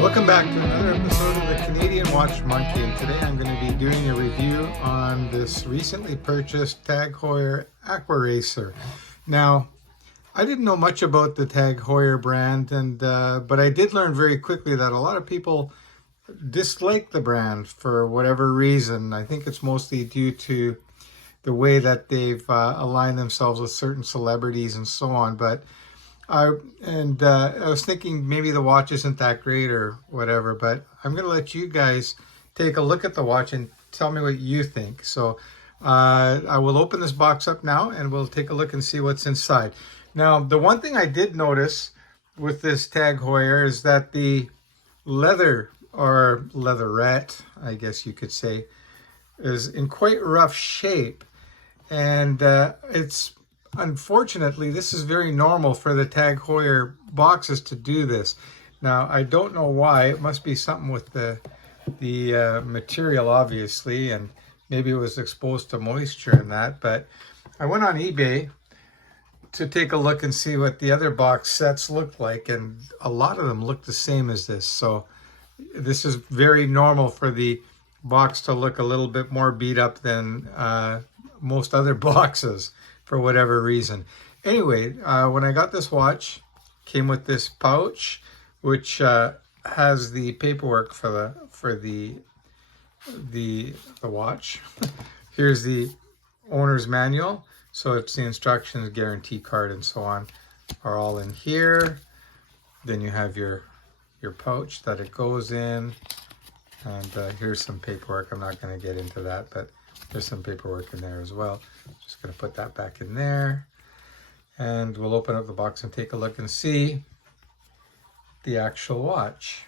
Welcome back to another episode of the Canadian Watch Monkey, and today I'm going to be doing a review on this recently purchased Tag Heuer Aquaracer. Now, I didn't know much about the Tag Heuer brand, but I did learn very quickly that a lot of people dislike the brand for whatever reason. I think it's mostly due to the way that they've aligned themselves with certain celebrities and so on, but I was thinking maybe the watch isn't that great or whatever, but I'm going to let you guys take a look at the watch and tell me what you think. So I will open this box up now and we'll take a look and see what's inside. Now, the one thing I did notice with this Tag Heuer is that the leather, or leatherette, I guess you could say, is in quite rough shape. And unfortunately, this is very normal for the Tag Heuer boxes to do this. Now, I don't know why. It must be something with the material, obviously, and maybe it was exposed to moisture and that. But I went on eBay to take a look and see what the other box sets look like, and a lot of them look the same as this. So this is very normal for the box to look a little bit more beat up than most other boxes, for whatever reason. Anyway, when I got this watch, came with this pouch, which has the paperwork for the watch. Here's the owner's manual. So it's the instructions, guarantee card, and so on are all in here. Then you have your pouch that it goes in, and here's some paperwork. I'm not going to get into that, but there's some paperwork in there as well. Just going to put that back in there, and we'll open up the box and take a look and see the actual watch.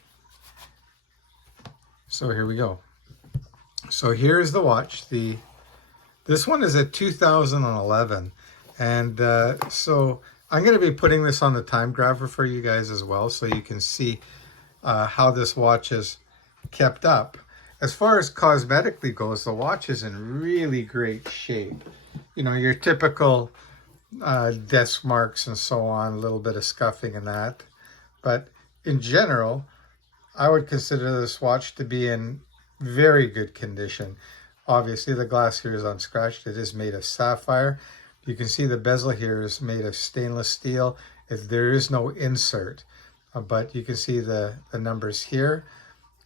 So here we go. So here's the watch. This one is a 2011, and so I'm going to be putting this on the time grapher for you guys as well, so you can see how this watch is kept up. As far as cosmetically goes, the watch is in really great shape. You know, your typical desk marks and so on, a little bit of scuffing and that. But in general, I would consider this watch to be in very good condition. Obviously, the glass here is unscratched. It is made of sapphire. You can see the bezel here is made of stainless steel. There is no insert, but you can see the numbers here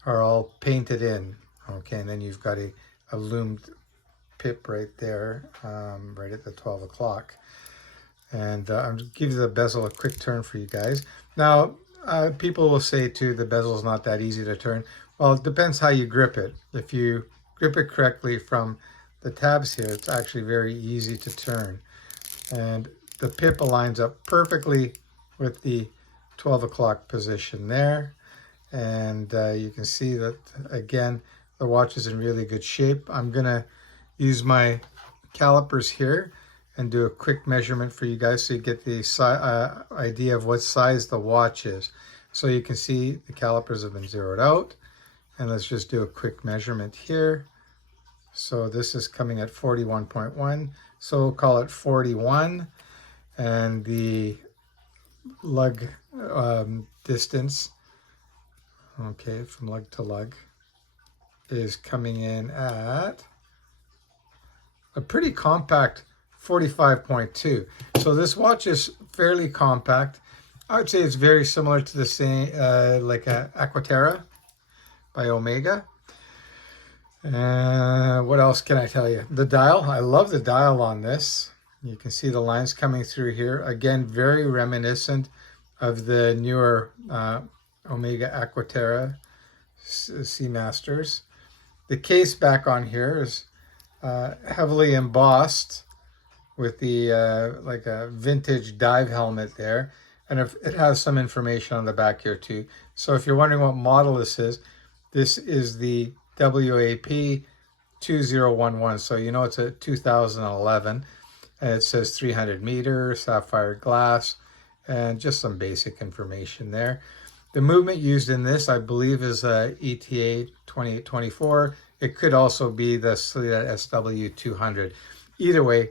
are all painted in. Okay, and then you've got a loomed pip right there, right at the 12 o'clock. And I'm going to give the bezel a quick turn for you guys. Now, people will say too, the bezel is not that easy to turn. Well, it depends how you grip it. If you grip it correctly from the tabs here, it's actually very easy to turn. And the pip aligns up perfectly with the 12 o'clock position there. And you can see that, again, the watch is in really good shape. I'm going to use my calipers here and do a quick measurement for you guys so you get the idea of what size the watch is. So you can see the calipers have been zeroed out. And let's just do a quick measurement here. So this is coming at 41.1. So we'll call it 41. And the lug distance, okay, from lug to lug, is coming in at a pretty compact 45.2. So this watch is fairly compact. I would say it's very similar to the same, like a Aquaracer by Omega. What else can I tell you? The dial, I love the dial on this. You can see the lines coming through here. Again, very reminiscent of the newer Omega Aquaracer Seamasters. The case back on here is heavily embossed with the like a vintage dive helmet there, and it has some information on the back here too. So if you're wondering what model this is the WAP 2011. So you know it's a 2011, and it says 300 meter sapphire glass, and just some basic information there. The movement used in this, I believe, is ETA 2824. It could also be the Sellita SW200. Either way,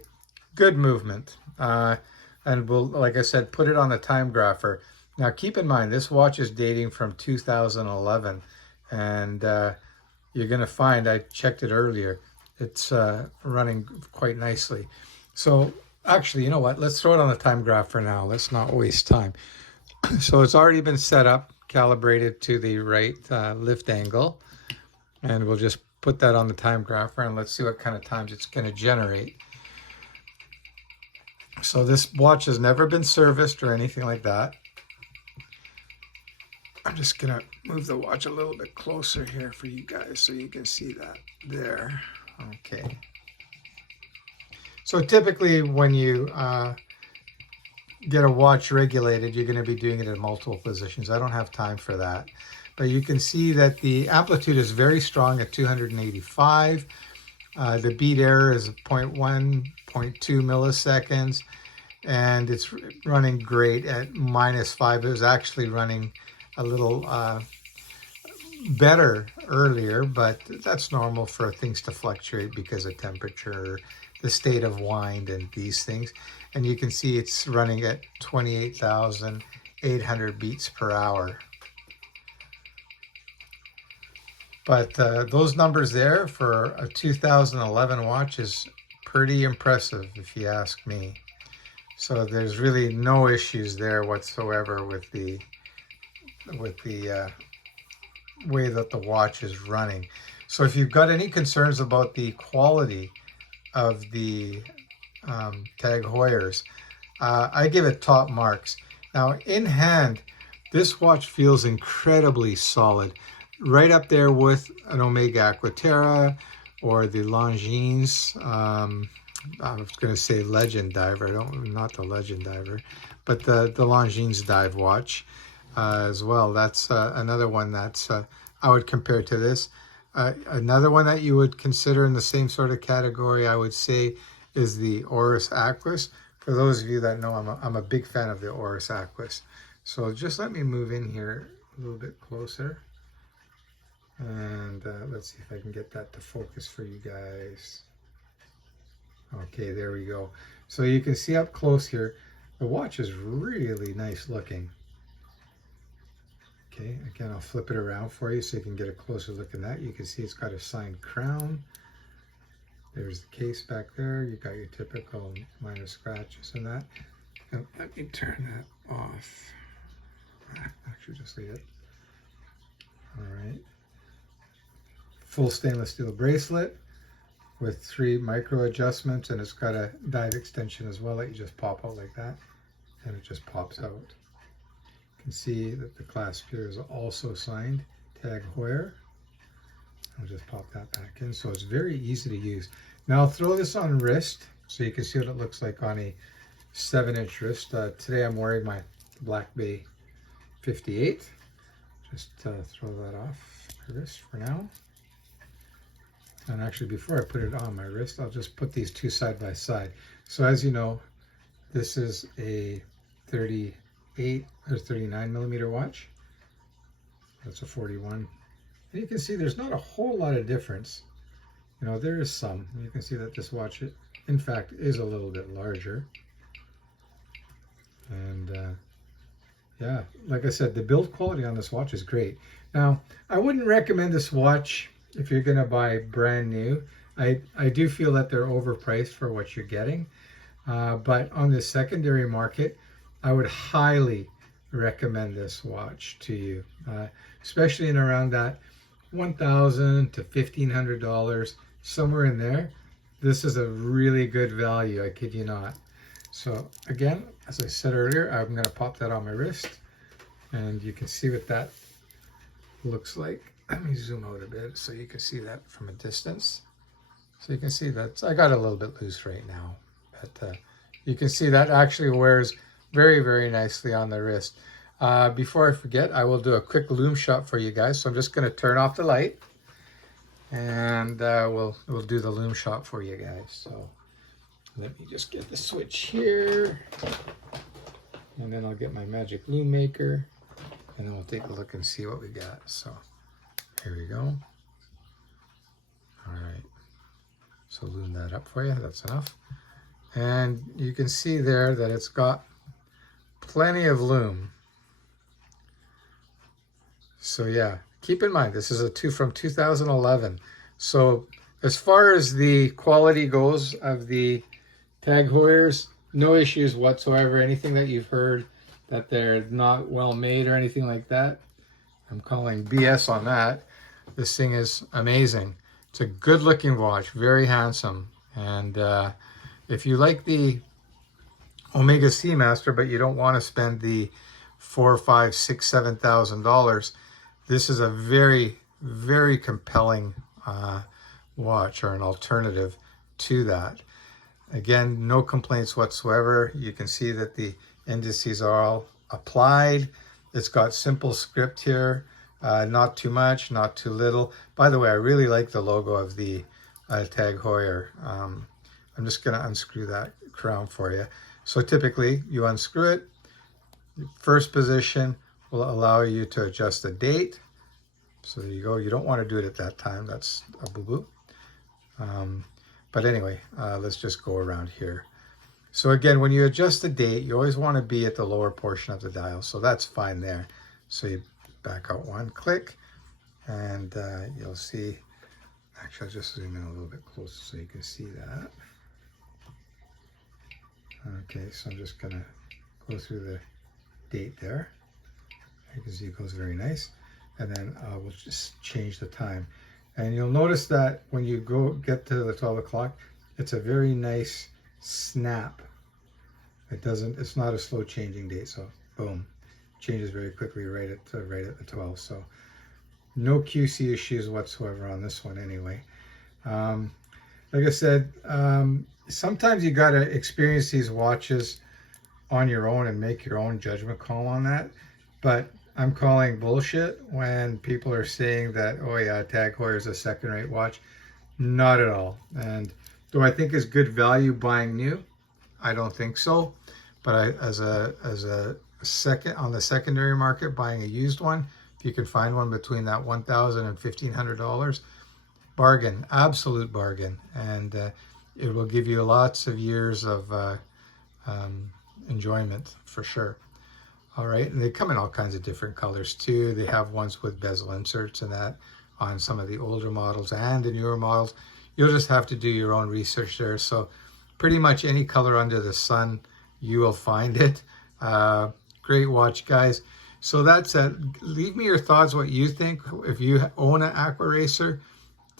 good movement. And we'll, like I said, put it on the time grapher. Now, keep in mind, this watch is dating from 2011. And you're going to find, I checked it earlier, it's running quite nicely. So actually, you know what? Let's throw it on the time grapher now. Let's not waste time. So it's already been set up, calibrated to the right lift angle. And we'll just put that on the time grapher and let's see what kind of times it's going to generate. So this watch has never been serviced or anything like that. I'm just going to move the watch a little bit closer here for you guys so you can see that there. Okay. So typically when you get a watch regulated, you're going to be doing it in multiple positions. I don't have time for that. But you can see that the amplitude is very strong at 285. The beat error is 0.1, 0.2 milliseconds. And it's running great at -5. It was actually running a little better earlier, but that's normal for things to fluctuate because of temperature, the state of wind, and these things. And you can see it's running at 28,800 beats per hour. But those numbers there for a 2011 watch is pretty impressive, if you ask me. So there's really no issues there whatsoever with the way that the watch is running. So if you've got any concerns about the quality of the Tag Heuers, I give it top marks. Now in hand, this watch feels incredibly solid, right up there with an Omega Aquaracer or the Longines. I was going to say Legend Diver, not the Legend Diver, but the Longines dive watch as well. That's another one that's I would compare to this. Another one that you would consider in the same sort of category, I would say, is the Heuer Aquaracer. For those of you that know, I'm a big fan of the Heuer Aquaracer. So just let me move in here a little bit closer. And let's see if I can get that to focus for you guys. Okay, there we go. So you can see up close here, the watch is really nice looking. Okay, again, I'll flip it around for you so you can get a closer look at that. You can see it's got a signed crown. There's the case back there. You got your typical minor scratches and that. And let me turn that off. Actually, just leave it. All right. Full stainless steel bracelet with 3 micro adjustments, and it's got a dive extension as well that you just pop out like that, and it just pops out. You can see that the clasp here is also signed Tag Heuer. I'll just pop that back in, so it's very easy to use. Now I'll throw this on wrist so you can see what it looks like on a 7-inch wrist. Today I'm wearing my Black Bay 58. Just throw that off my wrist for now. And actually, before I put it on my wrist, I'll just put these two side by side. So as you know, this is a 38 or 39 millimeter watch. That's a 41. And you can see there's not a whole lot of difference. You know, there is some. You can see that this watch, in fact, is a little bit larger. And yeah, like I said, the build quality on this watch is great. Now, I wouldn't recommend this watch if you're going to buy brand new. I do feel that they're overpriced for what you're getting. But on the secondary market, I would highly recommend this watch to you, especially in around that $1,000 to $1,500, somewhere in there. This is a really good value, I kid you not. So again, as I said earlier, I'm going to pop that on my wrist, and you can see what that looks like. Let me zoom out a bit so you can see that from a distance. So you can see that I got a little bit loose right now, but you can see that actually wears very, very nicely on the wrist. Before I forget, I will do a quick loom shot for you guys. So I'm just going to turn off the light, and we'll do the loom shot for you guys. So let me just get the switch here, and then I'll get my magic loom maker. and then we'll take a look and see what we got. So here we go. All right, so loom that up for you, that's enough. And you can see there that it's got plenty of loom. So yeah, keep in mind, this is from 2011. So as far as the quality goes of the Tag Heuers, no issues whatsoever. Anything that you've heard that they're not well made or anything like that, I'm calling BS on that. This thing is amazing. It's a good looking watch, very handsome. And if you like the Omega Seamaster, but you don't want to spend the $4,000, $5,000, $6,000, $7,000, this is a very, very compelling watch, or an alternative to that. Again, no complaints whatsoever. You can see that the indices are all applied. It's got simple script here, not too much, not too little. By the way, I really like the logo of the Tag Heuer. I'm just going to unscrew that crown for you. So typically, you unscrew it. First position will allow you to adjust the date. So there you go. You don't want to do it at that time. That's a boo-boo. But anyway, let's just go around here. So again, when you adjust the date, you always want to be at the lower portion of the dial. So that's fine there. So you back out one, click, and you'll see. Actually, I'll just zoom in a little bit closer so you can see that. Okay, so I'm just going to go through the date there. You can see it goes very nice. And then we'll just change the time. And you'll notice that when you get to the 12 o'clock, it's a very nice snap. It's not a slow changing date. So boom, changes very quickly right at the 12. So no QC issues whatsoever on this one anyway. Like I said, sometimes you got to experience these watches on your own and make your own judgment call on that. But I'm calling bullshit when people are saying that, oh yeah, Tag Heuer is a second-rate watch. Not at all. And do I think it's good value buying new? I don't think so. But as a second on the secondary market, buying a used one, if you can find one between that $1,000 and $1,500, bargain, absolute bargain. And it will give you lots of years of enjoyment for sure. All right, and they come in all kinds of different colors too. They have ones with bezel inserts and that on some of the older models and the newer models. You'll just have to do your own research there. So pretty much any color under the sun, you will find it. Great watch, guys. So that's it. Leave me your thoughts, what you think. If you own an Aquaracer,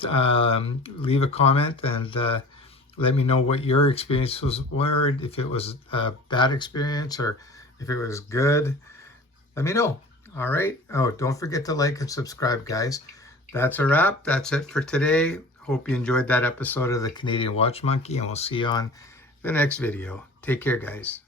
leave a comment and let me know what your experiences were, if it was a bad experience or if it was good. Let me know. All right. Oh, don't forget to like and subscribe, guys. That's a wrap. That's it for today. Hope you enjoyed that episode of the Canadian Watch Monkey, and we'll see you on the next video. Take care, guys.